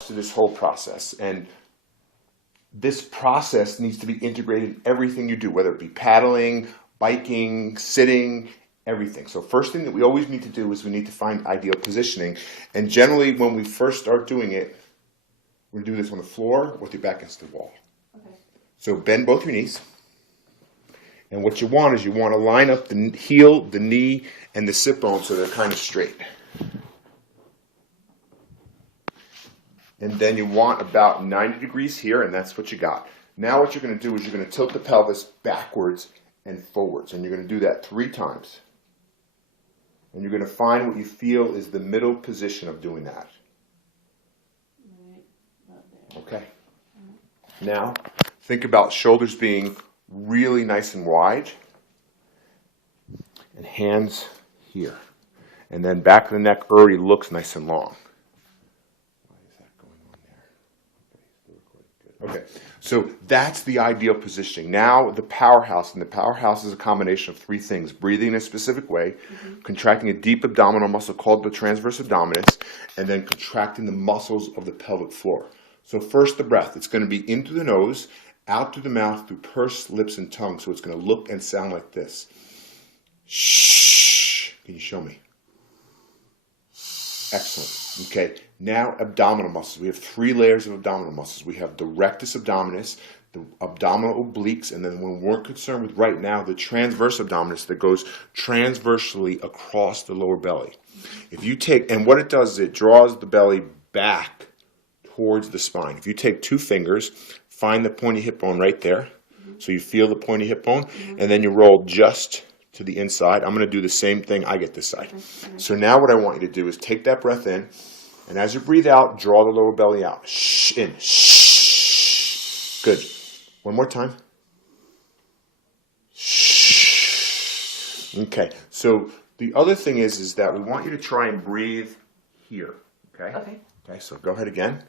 to this whole process, and this process needs to be integrated in everything you do, whether it be paddling, biking, sitting, everything. So first thing that we always need to do is we need to find ideal positioning. And generally when we first start doing it, we're going to do this on the floor with your back against the wall. Okay. So bend both your knees. And what you want is you want to line up the heel, the knee, and the sit bone so they're kind of straight. And then you want about 90 degrees here, and that's what you got. Now what you're going to do is you're going to tilt the pelvis backwards and forwards. And you're going to do that 3 times. And you're going to find what you feel is the middle position of doing that. Right, about there. Okay. Now, think about shoulders being really nice and wide. And hands here. And then back of the neck already looks nice and long. Okay, so that's the ideal positioning. Now the powerhouse, and the powerhouse is a combination of 3 things: breathing in a specific way, contracting a deep abdominal muscle called the transverse abdominis, and then contracting the muscles of the pelvic floor. So first the breath. It's going to be in through the nose, out through the mouth, through pursed lips and tongue. So it's going to look and sound like this. Shh. Can you show me? Excellent. Okay. Now abdominal muscles. We have 3 layers of abdominal muscles. We have the rectus abdominis, the abdominal obliques, and then when we're concerned with right now, the transverse abdominis that goes transversely across the lower belly. If you take, and what it does is it draws the belly back towards the spine. If you take 2 fingers, find the pointy hip bone right there. So you feel the pointy hip bone, and then you roll just to the inside. I'm going to do the same thing. I get this side. So now what I want you to do is take that breath in, and as you breathe out, draw the lower belly out. Shh, in. Shh. Good. One more time. Shh. Okay. So the other thing is that we want you to try and breathe here. Okay? Okay. Okay, so go ahead again.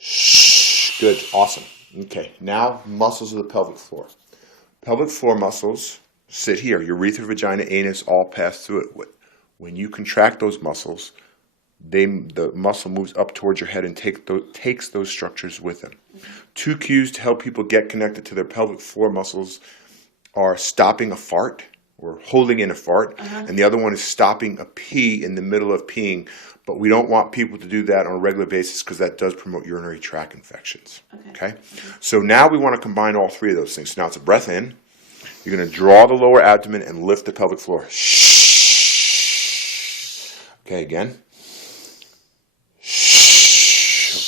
Shh. Good. Awesome. Okay. Now, muscles of the pelvic floor. Pelvic floor muscles sit here. Urethra, vagina, anus all pass through it. When you contract those muscles, the muscle moves up towards your head and takes those structures with them. 2 cues to help people get connected to their pelvic floor muscles are stopping a fart or holding in a fart, and the other one is stopping a pee in the middle of peeing. But we don't want people to do that on a regular basis because that does promote urinary tract infections. Okay? So now we want to combine all 3 of those things. So now it's a breath in. You're going to draw the lower abdomen and lift the pelvic floor. Shh. Okay, again.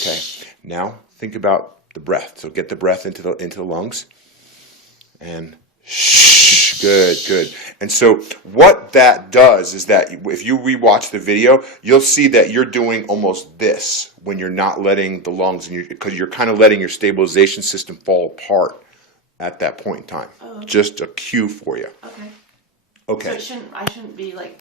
Okay, now think about the breath. So get the breath into the lungs, and shh, good. And so what that does is that if you rewatch the video, you'll see that you're doing almost this when you're not letting the lungs, because you're kind of letting your stabilization system fall apart at that point in time. Oh, okay. Just a cue for you. Okay. Okay. So I shouldn't be like